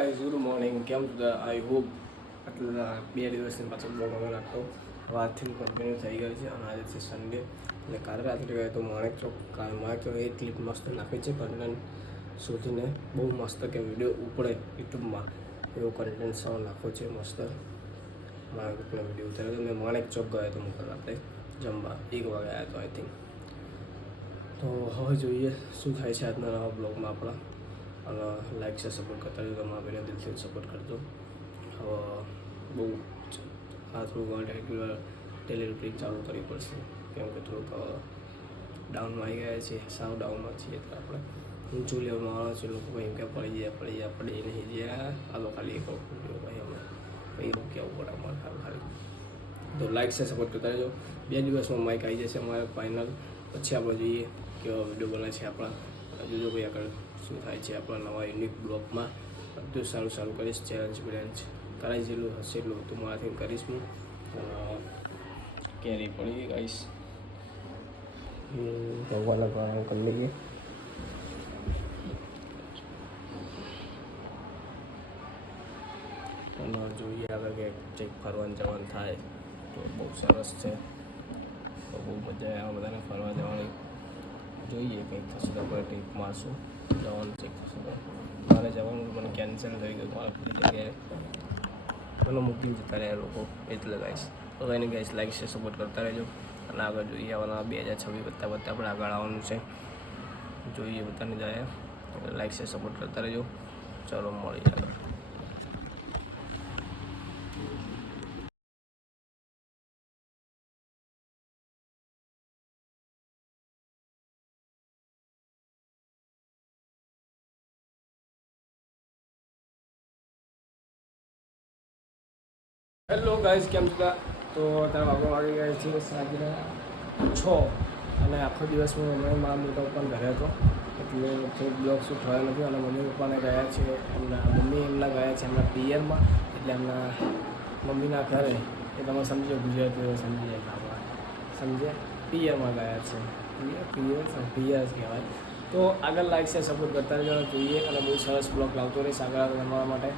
guys good morning કેમ છો I hope આટલા 2 દિવસની પાછળ બ્લોગ અમે નાખતો વાતથી કન્ટિન્યુ થઈ ગયો છે અને આજે છે સન્ડે એટલે કાલે રાત્રે ગયો તો માણેક ચોક એક ક્લિપ મસ્ત નાખી છે કન્ટેન્ટ શોધીને બહુ મસ્ત કે વિડીયો ઉપડે યુટ્યુબમાં એવો કન્ટેન્ટ સાઉન્ડ નાખો છે મસ્ત માણેકનો વિડીયો ઉતાર્યો તો મેં માણેક ચોક ગયો હતો હું રાત્રે જમવા 1 વાગે આવ્યો હતો આઈ થિંક તો હવે જોઈએ શું થાય છે આજના નવા બ્લોગમાં આપણા અને લાઈક છે સપોર્ટ કરતા રહ્યો તમારા ભાઈને દિલથી સપોર્ટ કરજો હવે બહુ આ થોડું રેગ્યુલર ડેલી રૂટીન ચાલુ કરવી પડશે કેમ કે થોડુંક ડાઉનમાં આવી ગયા છે સાવ ડાઉનમાં છીએ તો આપણે ઊંચું લેવલમાં આવે છે લોકો એમ કે પડી નહીં જ્યાં આ ખાલી એક ભાઈ અમે કંઈ કેવું પડે અમારે ખાલી તો લાઈક છે સપોર્ટ કરતા રહેજો 2 દિવસમાં માઇક આવી જશે અમારે ફાઇનલ પછી આપણે જોઈએ કેવા વિડીયો બને છે આપણા જોજો ભાઈ આગળ શું થાય છે આપણા નવા યુનિક બ્લોગમાં બધું સારું કરીશ ચેલેન્જ કરાય જેટલું હશે એટલું બધું મારાથી કરીશ હું કેરી પડી ગાઈશ ભગવાનના કારણ કરી લઈએ અને જોઈએ આગળ કે ચેક ફરવાનું જવાનું થાય તો બહુ સરસ છે તો બહુ મજા આવે બધાને ફરવા જવાની જોઈએ કંઈક થશે તો આપણે ટ્રીપ મારશું જવાનું ચેક થશે તો મારે જવાનું મને કેન્સલ થઈ ગયું મારે જગ્યાએ મને મૂકી જતા રહ્યા લોકો એટલે ગાઈશ તો કંઈ નહીં ગાઈશ લાઈક છે સપોર્ટ કરતા રહેજો અને આગળ જોઈએ આવવાના 2026 વધતા આપણે આગળ આવવાનું છે જોઈએ બધાને જાય લાઈક છે સપોર્ટ કરતા રહેજો ચાલો મળી આગળ હેલો ગાઈઝ કેમ છો તો અત્યારે વાગવા વાગી ગયા છે સાંજના 6 અને આખો દિવસ હું હમણાં મારા મોટા પપ્પાને ઘરે હતો એટલે થોડુંક બ્લોગ શૂટ થયો નથી અને મમ્મી પપ્પાને ગયા છે મમ્મી એમના ગયા છે એમના પિયરમાં એટલે એમના મમ્મીના ઘરે એ તમે સમજો ગુજરાતીઓ સમજી જાય આપણા સમજ્યા પિયરમાં ગયા છે પિયર કહેવાય તો આગળ લાઈક છે સપોર્ટ કરતા રહેજો જોઈએ અને બહુ સરસ બ્લોગ લાવતો રહીશ આગળ તમારા માટે